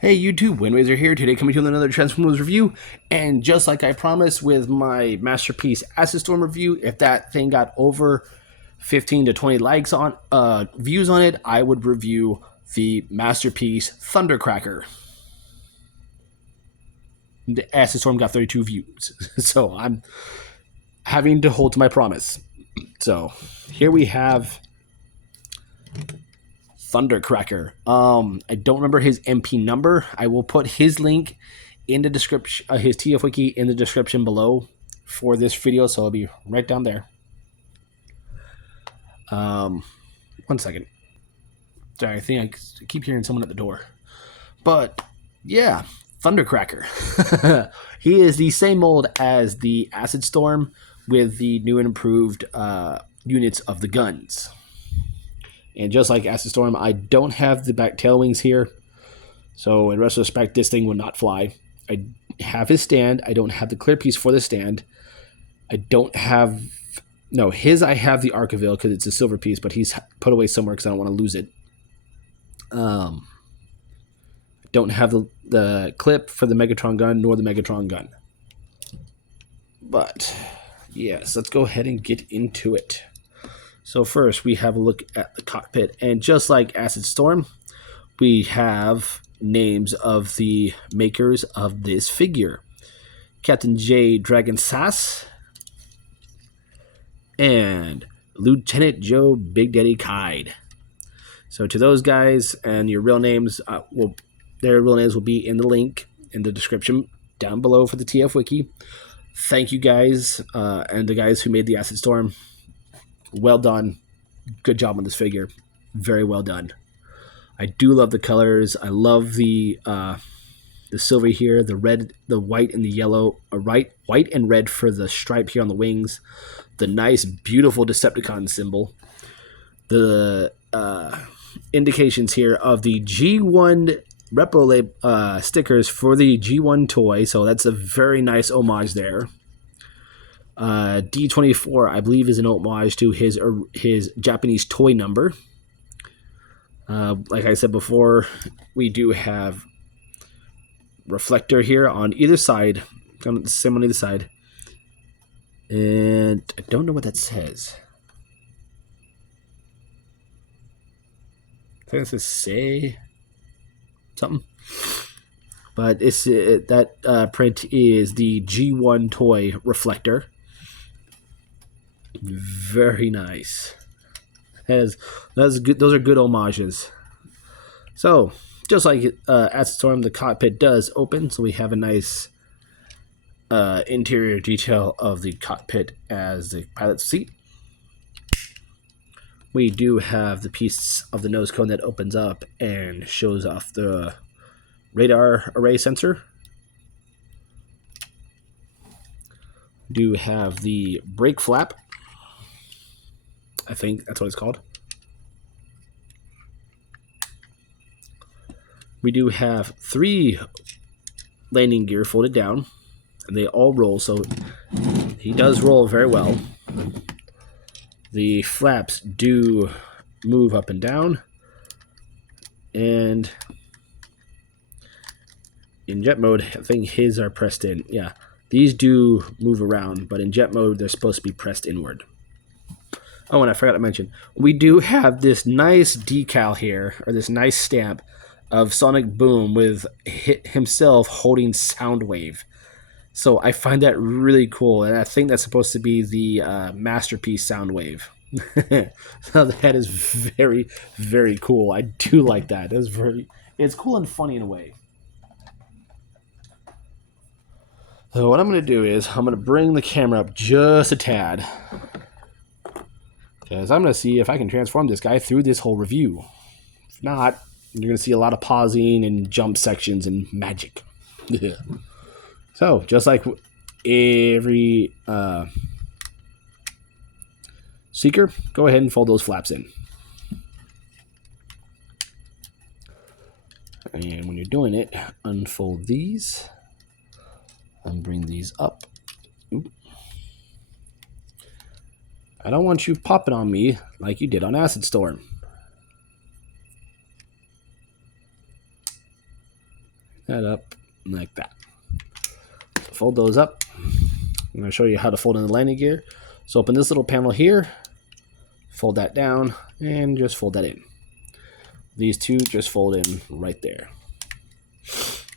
Hey YouTube, Windrazor here, today coming to you with another Transformers review, and just like I promised with my Masterpiece Acid Storm review, if that thing got over 15 to 20 likes on views on it, I would review the Masterpiece Thundercracker. The Acid Storm got 32 views, so I'm having to hold to my promise. So here we have Thundercracker. I don't remember his MP number. I will put his link in the description, his TF wiki in the description below for this video, so it'll be right down there. 1 second. Sorry, I think I keep hearing someone at the door. But yeah, Thundercracker. He is the same mold as the Acid Storm with the new and improved units of the guns. And just like Acid Storm, I don't have the back tail wings here. So in retrospect, this thing would not fly. I have his stand. I don't have the clear piece for the stand. I don't have... No, his I have the Archiville because it's a silver piece, but he's put away somewhere because I don't want to lose it. Don't have the clip for the Megatron gun nor the Megatron gun. But yes, let's go ahead and get into it. So first, we have a look at the cockpit, and just like Acid Storm, we have names of the makers of this figure. Captain J. Dragon Sass and Lieutenant Joe Big Daddy Kide. So to those guys, and your real names, their real names will be in the link in the description down below for the TF Wiki. Thank you guys, and the guys who made the Acid Storm. Well done. Good job on this figure. Very well done. I do love the colors. I love the silver here, the red, the white, and the yellow. White and red for the stripe here on the wings. The nice, beautiful Decepticon symbol. The indications here of the G1 Repro stickers for the G1 toy. So that's a very nice homage there. D24, I believe, is an homage to his Japanese toy number. Like I said before, we do have reflector here on either side, same on either side, and I don't know what that says. I think it says say something, but it's that print is the G1 toy reflector. Very nice. That's good. Those are good homages. So, just like Acid Storm, the cockpit does open, so we have a nice interior detail of the cockpit as the pilot's seat. We do have the piece of the nose cone that opens up and shows off the radar array sensor. We do have the brake flap. I think that's what it's called. We do have 3 landing gear folded down, and they all roll, so he does roll very well. The flaps do move up and down, and in jet mode, I think his are pressed in. Yeah, these do move around, but in jet mode, they're supposed to be pressed inward. Oh, and I forgot to mention, we do have this nice decal here, or this nice stamp of Sonic Boom with himself holding Soundwave. So I find that really cool, and I think that's supposed to be the Masterpiece Soundwave. So that is very, very cool. I do like that. It's cool and funny in a way. So what I'm going to do is I'm going to bring the camera up just a tad, because I'm going to see if I can transform this guy through this whole review. If not, you're going to see a lot of pausing and jump sections and magic. So, just like every Seeker, go ahead and fold those flaps in. And when you're doing it, unfold these and bring these up. Oop. I don't want you popping on me like you did on Acid Storm. that up like that. So fold those up. I'm going to show you how to fold in the landing gear. So open this little panel here, fold that down, and just fold that in. These two just fold in right there.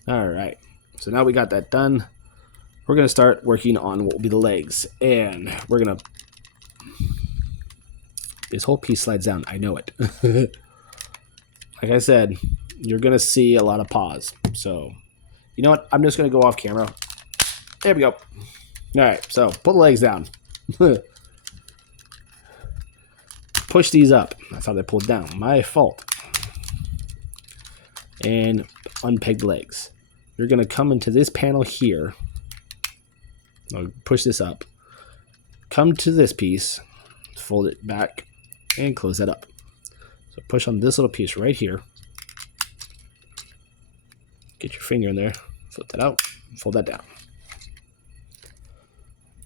All right, so now we got that done. We're going to start working on what will be the legs, and we're going to... This whole piece slides down, I know it. Like I said, you're going to see a lot of paws. So, you know what? I'm just going to go off camera. There we go. All right, so pull the legs down. Push these up. That's how they pulled down. My fault. And unpeg the legs. You're going to come into this panel here. I'll push this up. Come to this piece. Fold it back. And close that up. So push on this little piece right here. Get your finger in there. Flip that out. Fold that down.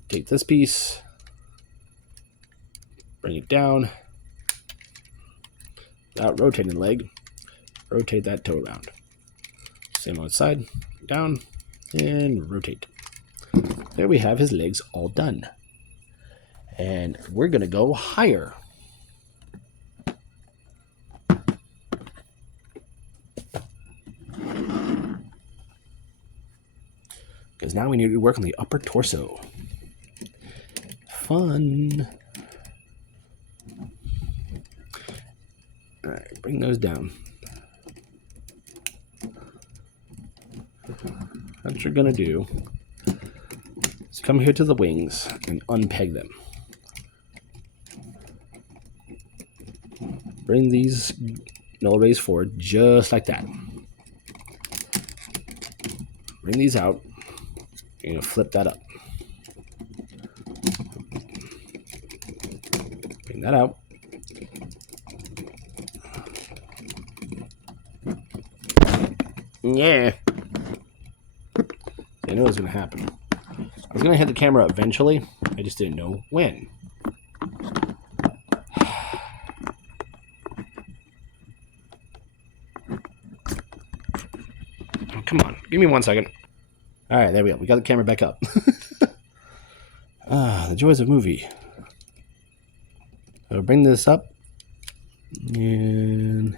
Take this piece. Bring it down. Without rotating the leg. Rotate that toe around. Same on its side. Down. And rotate. There we have his legs all done. And we're going to go higher. Because now we need to work on the upper torso. Fun. All right, bring those down. What you're going to do is come here to the wings and unpeg them. Bring these null rays forward just like that. Bring these out. You're going to flip that up. Bring that out. Yeah. I knew it was going to happen. I was going to hit the camera eventually. I just didn't know when. Oh, come on. Give me 1 second. All right, there we go. We got the camera back up. The joys of movie. So bring this up. And...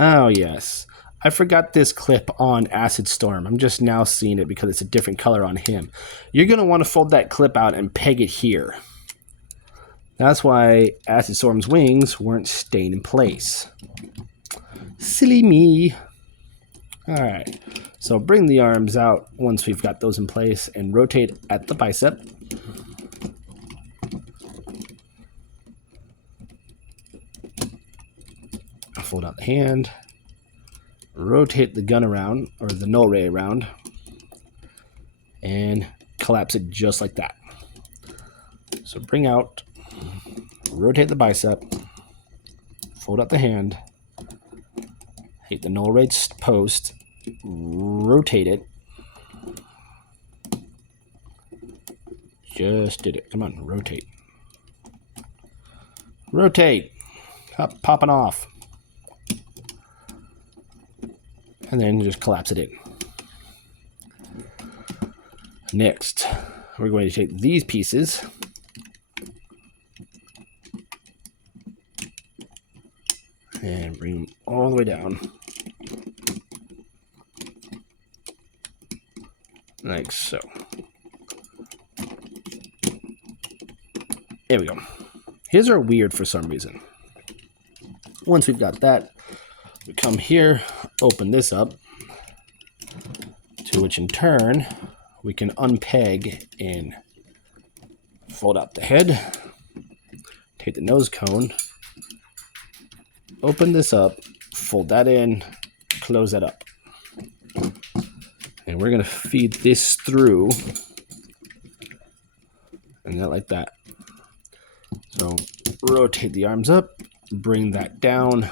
oh, yes. I forgot this clip on Acid Storm. I'm just now seeing it because it's a different color on him. You're going to want to fold that clip out and peg it here. That's why Acid Storm's wings weren't staying in place. Silly me. Alright, so bring the arms out once we've got those in place and rotate at the bicep. Fold out the hand. Rotate the gun around, or the null ray around, and collapse it just like that. So bring out, rotate the bicep, fold out the hand, hit the null ray post, rotate it. Just did it. Come on, rotate. Rotate. Popping off. And then you just collapse it in. Next, we're going to take these pieces and bring them all the way down. Like so. There we go. His are weird for some reason. Once we've got that, we come here, open this up, to which in turn, we can unpeg and fold out the head, take the nose cone, open this up, fold that in, close that up. And we're going to feed this through, and that like that. So rotate the arms up, bring that down,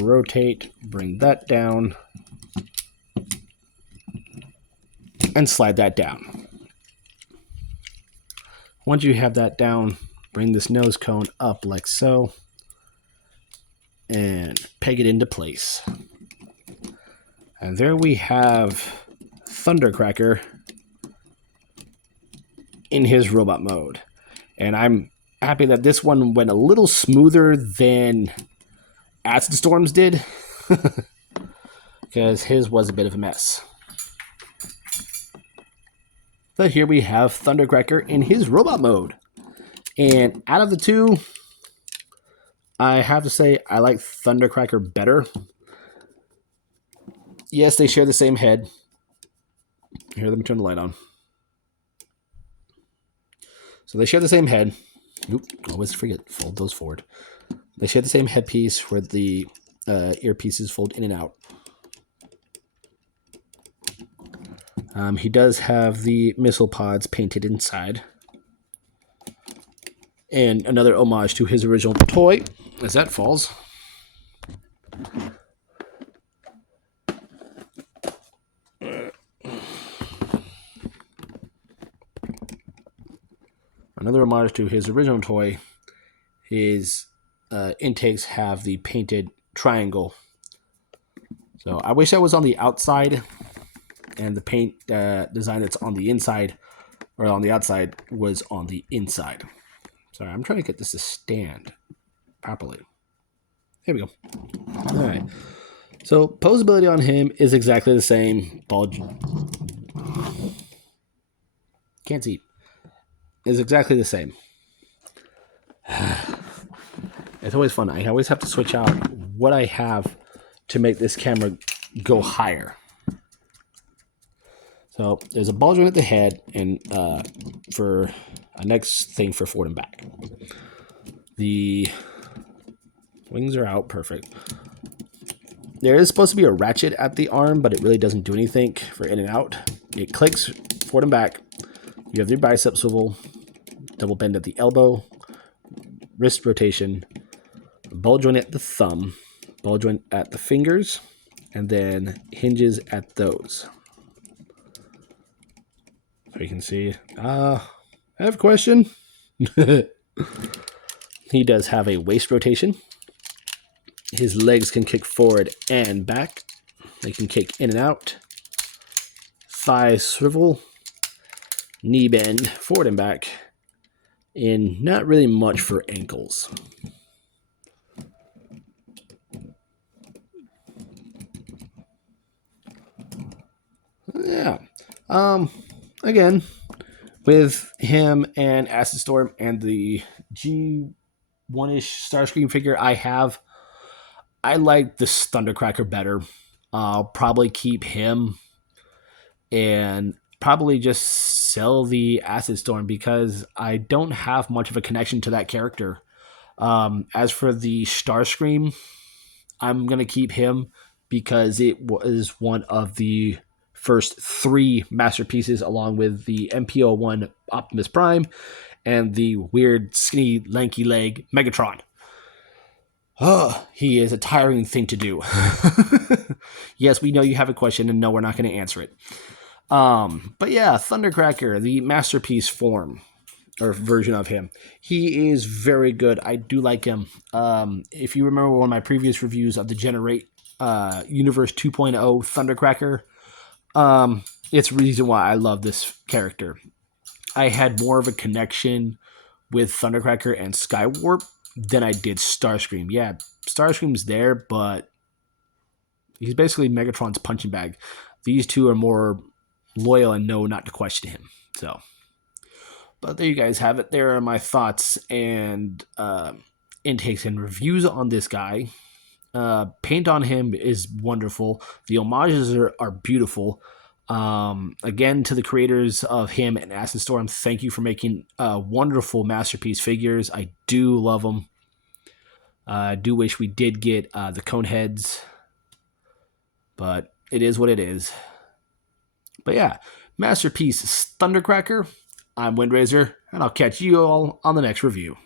rotate, bring that down, and slide that down. Once you have that down, bring this nose cone up like so, and peg it into place. And there we have Thundercracker in his robot mode. And I'm happy that this one went a little smoother than Acid Storm's did, because his was a bit of a mess. But here we have Thundercracker in his robot mode. And out of the two, I have to say I like Thundercracker better. Yes, they share the same head. Here, let me turn the light on. So they share the same head. Oop, always forget, fold those forward. They share the same headpiece where the earpieces fold in and out. He does have the missile pods painted inside. And another homage to his original toy, as that falls. Another homage to his original toy, his intakes have the painted triangle. So I wish that was on the outside, and the paint design that's on the inside, or on the outside, was on the inside. Sorry, I'm trying to get this to stand properly. Here we go. All right. So posability on him is exactly the same. Can't see. Is exactly the same. It's always fun. I always have to switch out what I have to make this camera go higher. So there's a ball joint at the head, and for a next thing for forward and back. The wings are out, perfect. There is supposed to be a ratchet at the arm, but it really doesn't do anything for in and out. It clicks forward and back. You have your bicep swivel, double bend at the elbow, wrist rotation, ball joint at the thumb, ball joint at the fingers, and then hinges at those. So you can see, I have a question. He does have a waist rotation. His legs can kick forward and back. They can kick in and out. Thigh swivel. Knee bend, forward and back. And not really much for ankles. Yeah. Again, with him and Acid Storm and the G1-ish Starscream figure I like this Thundercracker better. I'll probably keep him and probably just sell the Acid Storm because I don't have much of a connection to that character. As for the Starscream, I'm going to keep him because it was one of the first 3 masterpieces, along with the Mp-11 Optimus Prime and the weird skinny lanky leg Megatron. Oh, he is a tiring thing to do. Yes, we know you have a question, and no, we're not going to answer it. But yeah, Thundercracker, the masterpiece form or version of him, he is very good. I do like him. If you remember one of my previous reviews of the Generate Universe 2.0 Thundercracker, it's the reason why I love this character. I had more of a connection with Thundercracker and Skywarp than I did Starscream. Yeah, Starscream's there, but he's basically Megatron's punching bag. These two are more loyal and know not to question him. So, but there you guys have it. There are my thoughts and intakes and reviews on this guy. Paint on him is wonderful. The homages are beautiful. Again, to the creators of him and Acid Storm, thank you for making wonderful masterpiece figures. I do love them. I do wish we did get the cone heads, but it is what it is. But yeah, masterpiece Thundercracker. I'm Windraiser, and I'll catch you all on the next review.